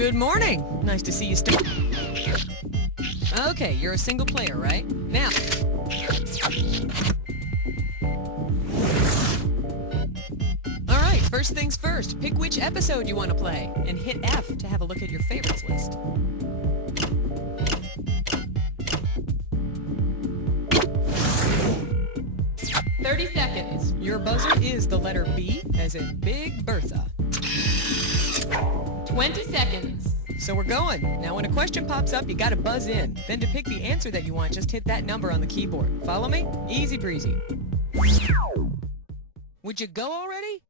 Good morning. Nice to see you still. Okay, you're a single player, right? Now. Alright, first things first. Pick which episode you want to play, and hit F to have a look at your favorites list. Your buzzer is the letter B, as in Big Bertha. 20 seconds. So we're going. Now when a question pops up, you gotta buzz in. Then to pick the answer that you want, just hit that number on the keyboard. Follow me? Easy breezy. Would you go already?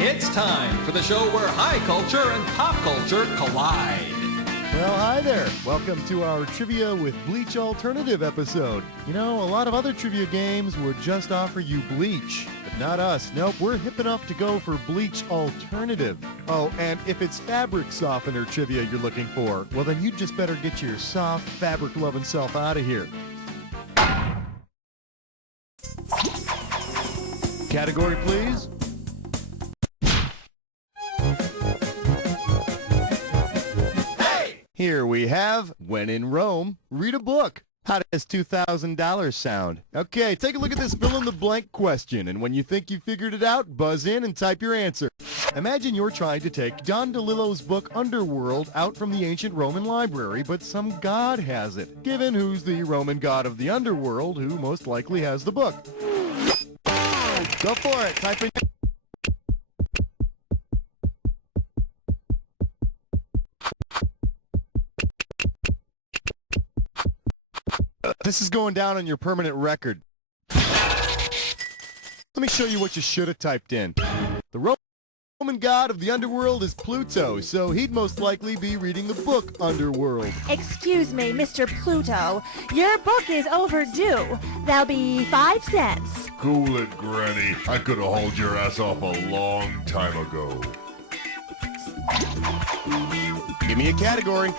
It's time for the show where high culture and pop culture collide. Well, hi there. Welcome to our Trivia with Bleach Alternative episode. You know, a lot of other trivia games would just offer you Bleach, but not us. Nope, we're hip enough to go for Bleach Alternative. Oh, and if it's fabric softener trivia you're looking for, well then you just better get your soft, fabric-loving self out of here. Category, please. Here we have, when in Rome, read a book. How does $2,000 sound? Okay, take a look at this fill-in-the-blank question, and when you think you figured it out, buzz in and type your answer. Imagine you're trying to take Don DeLillo's book Underworld out from the ancient Roman library, but some god has it. Given who's the Roman god of the underworld, who most likely has the book. Go for it, type in... This is going down on your permanent record. Let me show you what you should have typed in. The Roman god of the underworld is Pluto, so he'd most likely be reading the book Underworld. Excuse me, Mr. Pluto. Your book is overdue. That'll be 5 cents. Cool it, Granny. I could have hauled your ass off a long time ago. Give me a category.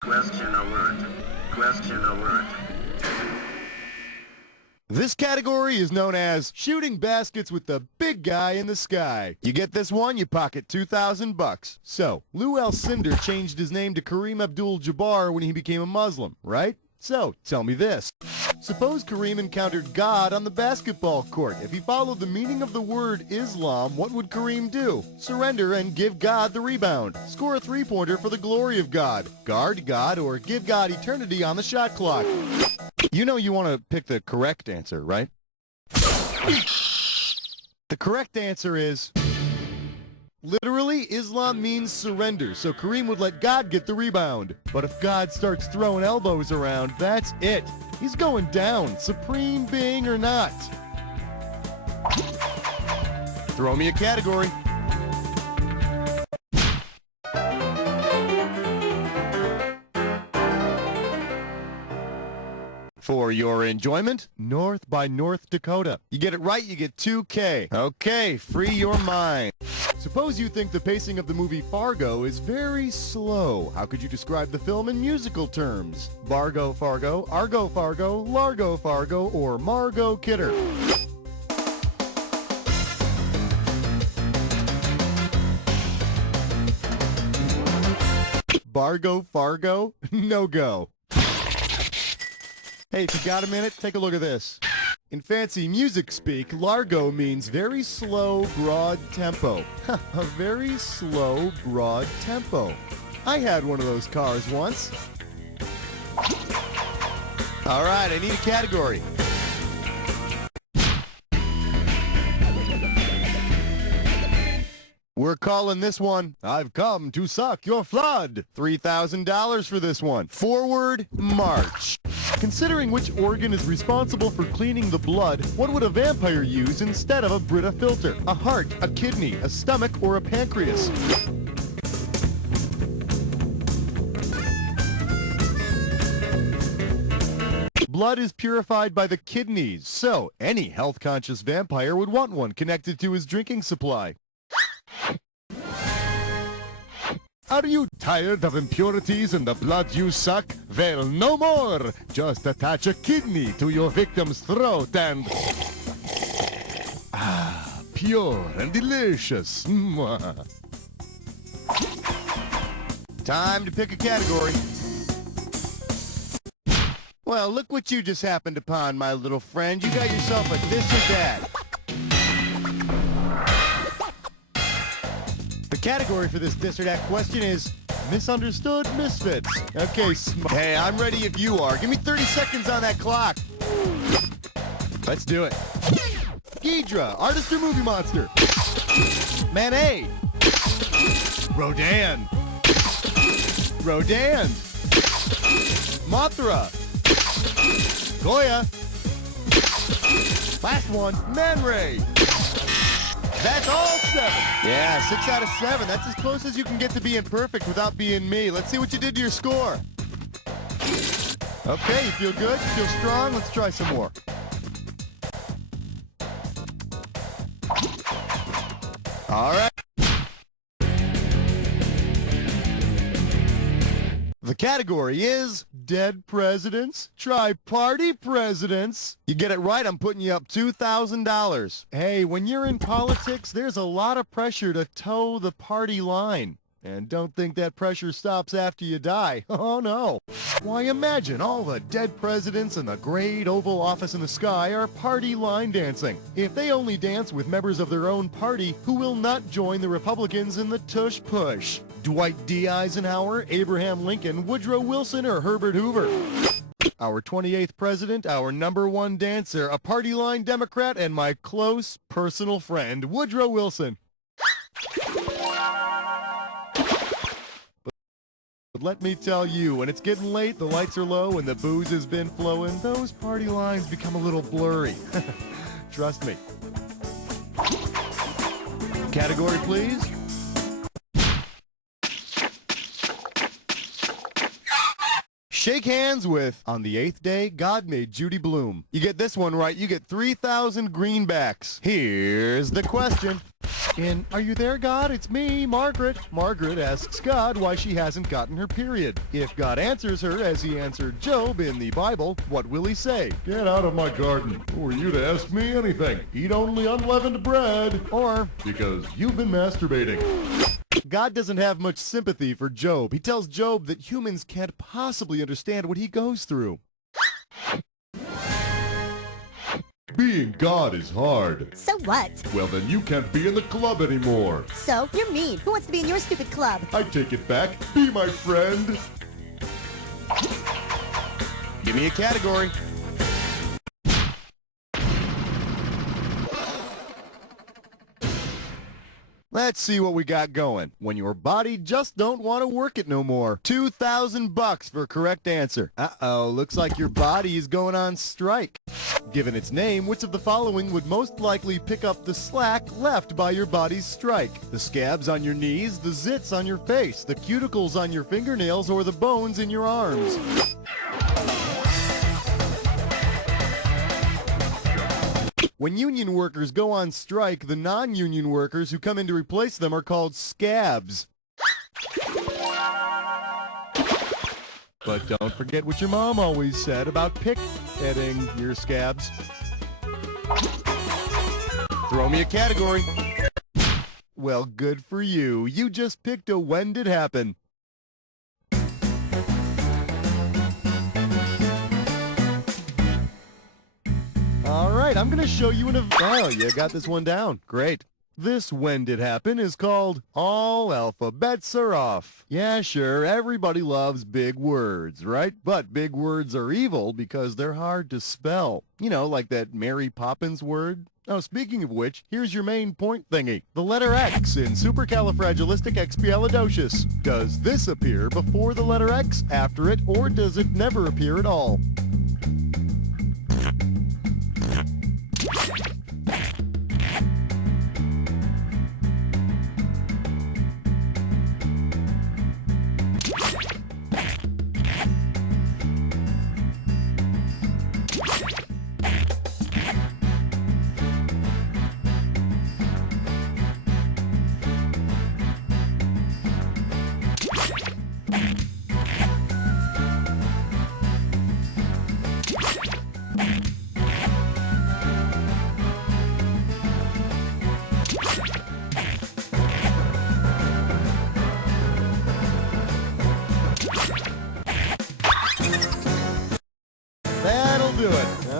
Question alert. Question alert. This category is known as shooting baskets with the big guy in the sky. You get this one, you pocket $2,000. So, Lou Alcindor changed his name to Kareem Abdul-Jabbar when he became a Muslim, right? So, tell me this. Suppose Kareem encountered God on the basketball court. If he followed the meaning of the word Islam, what would Kareem do? Surrender and give God the rebound. Score a three-pointer for the glory of God. Guard God or give God eternity on the shot clock. You know you want to pick the correct answer, right? The correct answer is... literally, Islam means surrender, so Kareem would let God get the rebound. But if God starts throwing elbows around, that's it. He's going down, supreme being or not. Throw me a category. For your enjoyment, North by North Dakota. You get it right, you get 2K. Okay, free your mind. Suppose you think the pacing of the movie Fargo is very slow. How could you describe the film in musical terms? Bargo Fargo, Argo Fargo, Largo Fargo, or Margot Kidder? Bargo Fargo? No go. Hey, if you got a minute, take a look at this. In fancy music speak, Largo means very slow, broad tempo. A very slow, broad tempo. I had one of those cars once. All right, I need a category. We're calling this one, I've Come to Suck Your Flood. $3,000 for this one. Forward march. Considering which organ is responsible for cleaning the blood, what would a vampire use instead of a Brita filter? A heart, a kidney, a stomach, or a pancreas? blood is purified by the kidneys, so any health-conscious vampire would want one connected to his drinking supply. Are you tired of impurities in the blood you suck? Well, no more! Just attach a kidney to your victim's throat and... Ah, pure and delicious. Mwah. Time to pick a category. Well, look what you just happened upon, my little friend. You got yourself a this or that. The category for this or that question is misunderstood misfits. Okay, hey, I'm ready if you are. Give me 30 seconds on that clock. Let's do it. Ghidra, artist or movie monster? Manet. Rodan. Rodan. Mothra. Goya. Last one, Man Ray. That's all 7. Yeah, 6 out of 7. That's as close as you can get to being perfect without being me. Let's see what you did to your score. Okay, you feel good? You feel strong? Let's try some more. All right. The category is dead presidents. Try party presidents. You get it right, I'm putting you up $2,000. Hey, when you're in politics, there's a lot of pressure to toe the party line. And don't think that pressure stops after you die. Oh, no. Why, imagine all the dead presidents in the great Oval Office in the sky are party line dancing. If they only dance with members of their own party, who will not join the Republicans in the tush push? Dwight D. Eisenhower, Abraham Lincoln, Woodrow Wilson, or Herbert Hoover? Our 28th president, our #1 dancer, a party line Democrat, and my close personal friend, Woodrow Wilson. But let me tell you, when it's getting late, the lights are low, and the booze has been flowing, those party lines become a little blurry. Trust me. Category, please. Shake hands with, on the 8th day, God made Judy bloom. You get this one right, you get 3,000 greenbacks. Here's the question. In Are You There, God? It's me, Margaret. Margaret asks God why she hasn't gotten her period. If God answers her as he answered Job in the Bible, what will he say? Get out of my garden. Who are you to ask me anything? Eat only unleavened bread. Or, Because you've been masturbating. God doesn't have much sympathy for Job. He tells Job that humans can't possibly understand what he goes through. Being God is hard. So what? Well, then you can't be in the club anymore. So, you're mean. Who wants to be in your stupid club? I take it back. Be my friend. Give me a category. Let's see what we got going. When your body just don't want to work it no more. $2,000 for correct answer. Uh-oh, looks like your body is going on strike. Given its name, which of the following would most likely pick up the slack left by your body's strike? The scabs on your knees, the zits on your face, the cuticles on your fingernails, or the bones in your arms? When union workers go on strike, the non-union workers who come in to replace them are called scabs. But don't forget what your mom always said about pick-heading your scabs. Throw me a category. Well, good for you. You just picked a when did happen. All right, I'm going to show you oh, you got this one down. Great. This when did happen is called All Alphabets Are Off. Yeah, sure, everybody loves big words, right? But big words are evil because they're hard to spell. You know, like that Mary Poppins word. Now, speaking of which, here's your main point thingy. The letter X in supercalifragilisticexpialidocious. Does this appear before the letter X, after it, or does it never appear at all?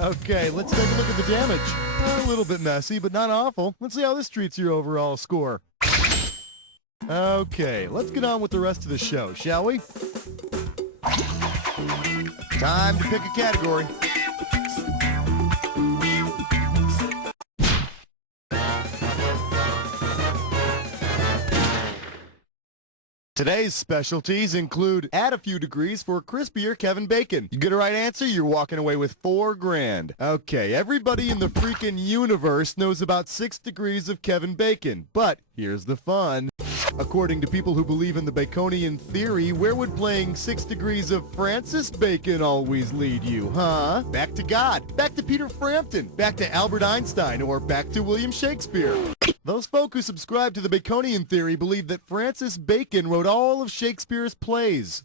Okay, let's take a look at the damage. A little bit messy, but not awful. Let's see how this treats your overall score. Okay, let's get on with the rest of the show, shall we? Time to pick a category. Today's specialties include add a few degrees for crispier Kevin Bacon. You get a right answer, you're walking away with $4 grand. Okay, everybody in the freaking universe knows about 6 degrees of Kevin Bacon, but here's the fun. According to people who believe in the Baconian theory, where would playing 6 degrees of Francis Bacon always lead you, huh? Back to God, back to Peter Frampton, back to Albert Einstein, or back to William Shakespeare. Those folk who subscribe to the Baconian theory believe that Francis Bacon wrote all of Shakespeare's plays.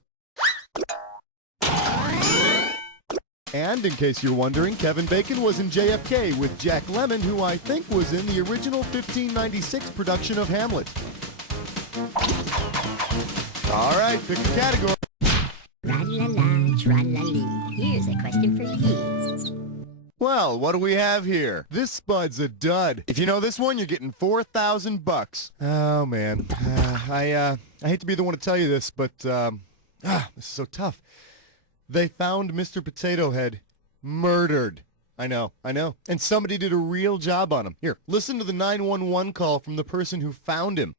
And in case you're wondering, Kevin Bacon was in JFK with Jack Lemmon, who I think was in the original 1596 production of Hamlet. All right, pick a category. Tra-la-la, tra-la-lee. Here's a question for you. Well, what do we have here? This spud's a dud. If you know this one, you're getting 4,000 bucks. Oh, man. I hate to be the one to tell you this, but, this is so tough. They found Mr. Potato Head murdered. I know. And somebody did a real job on him. Here, listen to the 911 call from the person who found him.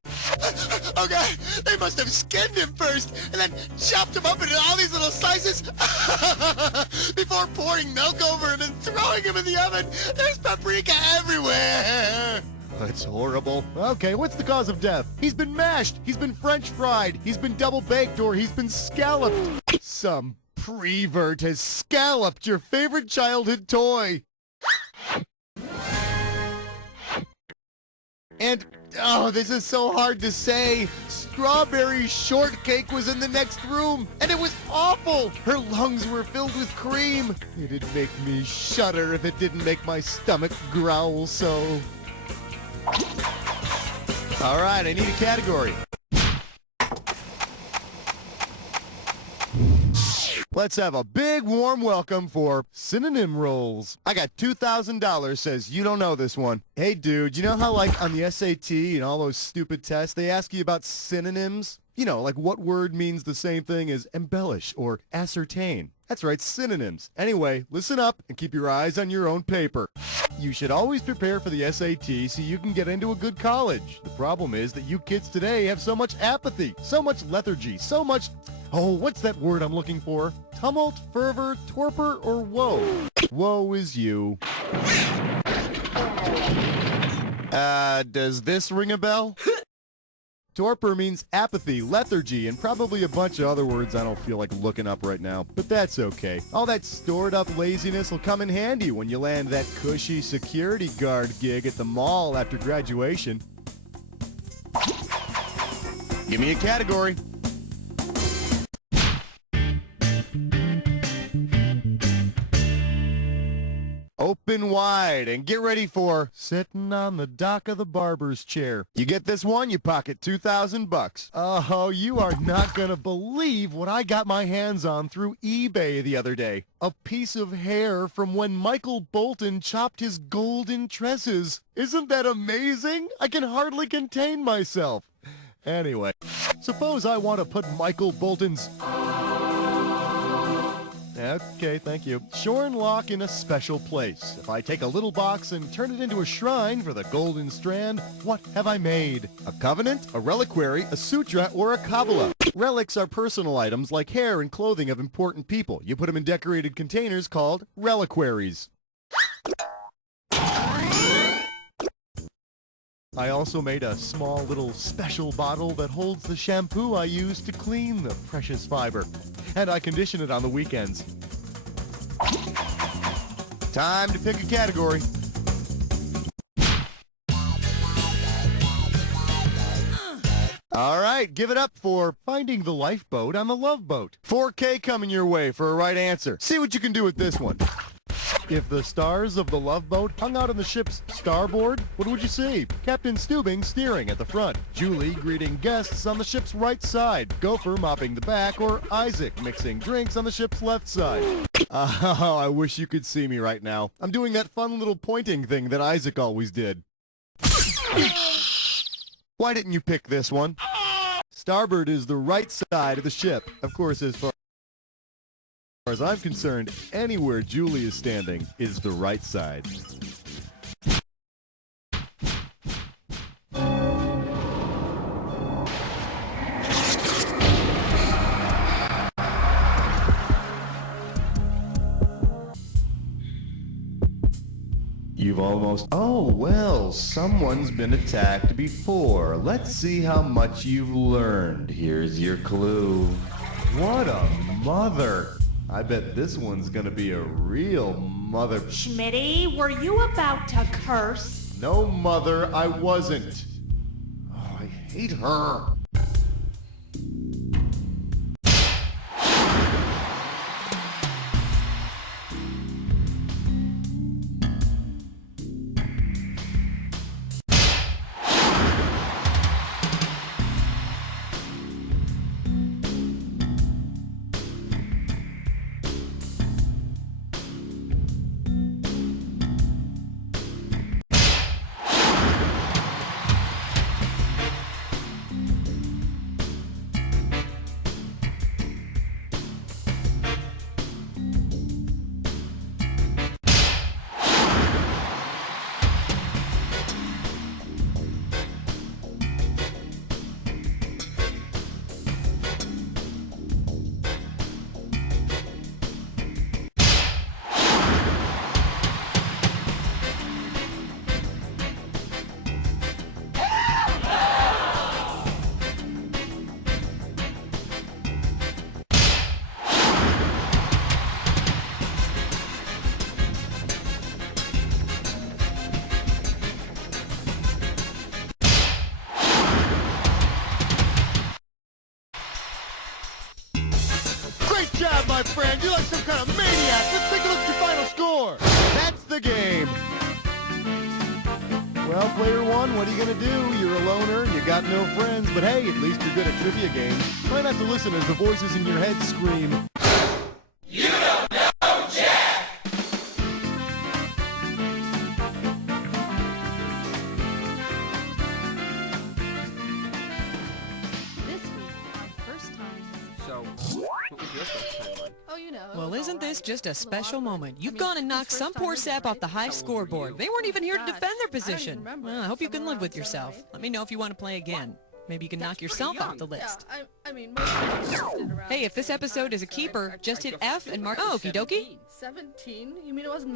Oh, God, they must have skinned him first and then chopped him up into all these little slices before pouring milk over him and throwing him in the oven. There's paprika everywhere. That's horrible. Okay, what's the cause of death? He's been mashed, he's been French fried, he's been double baked, or he's been scalloped. Some prevert has scalloped your favorite childhood toy. And, oh, this is so hard to say. Strawberry shortcake was in the next room, and it was awful. Her lungs were filled with cream. It'd make me shudder if it didn't make my stomach growl so. All right, I need a category. Let's have a big warm welcome for synonym rolls. I got $2,000, says you don't know this one. Hey dude, you know how like on the SAT and all those stupid tests, they ask you about synonyms? You know, like what word means the same thing as embellish or ascertain. That's right, synonyms. Anyway, listen up and keep your eyes on your own paper. You should always prepare for the SAT so you can get into a good college. The problem is that you kids today have so much apathy, so much lethargy, so much... Oh, what's that word I'm looking for? Tumult, fervor, torpor, or woe? Woe is you. Does this ring a bell? Torpor means apathy, lethargy, and probably a bunch of other words I don't feel like looking up right now. But that's okay. All that stored up laziness will come in handy when you land that cushy security guard gig at the mall after graduation. Give me a category. Open wide and get ready for sitting on the dock of the barber's chair. You get this one, you pocket 2,000 bucks. Oh, you are not gonna believe what I got my hands on through eBay the other day. A piece of hair from when Michael Bolton chopped his golden tresses. Isn't that amazing? I can hardly contain myself. Anyway, suppose I want to put Michael Bolton's... Okay, thank you. Shorn lock in a special place. If I take a little box and turn it into a shrine for the golden strand, what have I made? A covenant, a reliquary, a sutra, or a kabbalah? Relics are personal items like hair and clothing of important people. You put them in decorated containers called reliquaries. I also made a small little special bottle that holds the shampoo I use to clean the precious fiber. And I condition it on the weekends. Time to pick a category. All right, give it up for finding the lifeboat on the Love Boat. $4K coming your way for a right answer. See what you can do with this one. If the stars of the Love Boat hung out on the ship's starboard, what would you see? Captain Steubing steering at the front, Julie greeting guests on the ship's right side, Gopher mopping the back, or Isaac mixing drinks on the ship's left side. Oh, I wish you could see me right now. I'm doing that fun little pointing thing that Isaac always did. Why didn't you pick this one? Starboard is the right side of the ship. Of course, as far as I'm concerned, anywhere Julie is standing is the right side. You've almost... Oh, well, someone's been attacked before. Let's see how much you've learned. Here's your clue. What a mother! I bet this one's gonna be a real mother... Schmitty, were you about to curse? No, mother, I wasn't. Oh, I hate her. Great job, my friend. You're like some kind of maniac. Let's take a look at your final score. That's the game. Well, player one, what are you going to do? You're a loner, you got no friends, but hey, at least you're good at trivia games. Try not to listen as the voices in your head scream, "You don't know Jack!" This week on First Times. So, what was your first timeline? Oh, you know. it Well, was isn't all this right. just a It's little special awkward. moment? You've I mean, gone and his knocked first some time poor was sap right. off the high How old were scoreboard. you? They weren't even here to Gosh, defend their I don't even position. remember. Well, I hope you can Somewhere live with around 7 or yourself. 8. Let me know if you want to play again. Maybe you can knock pretty yourself off young. the list. Yeah, I mean, most people did around Hey, if the this same episode time, is a so keeper, I just hit I F and mark I was okie dokie. 17? You mean it wasn't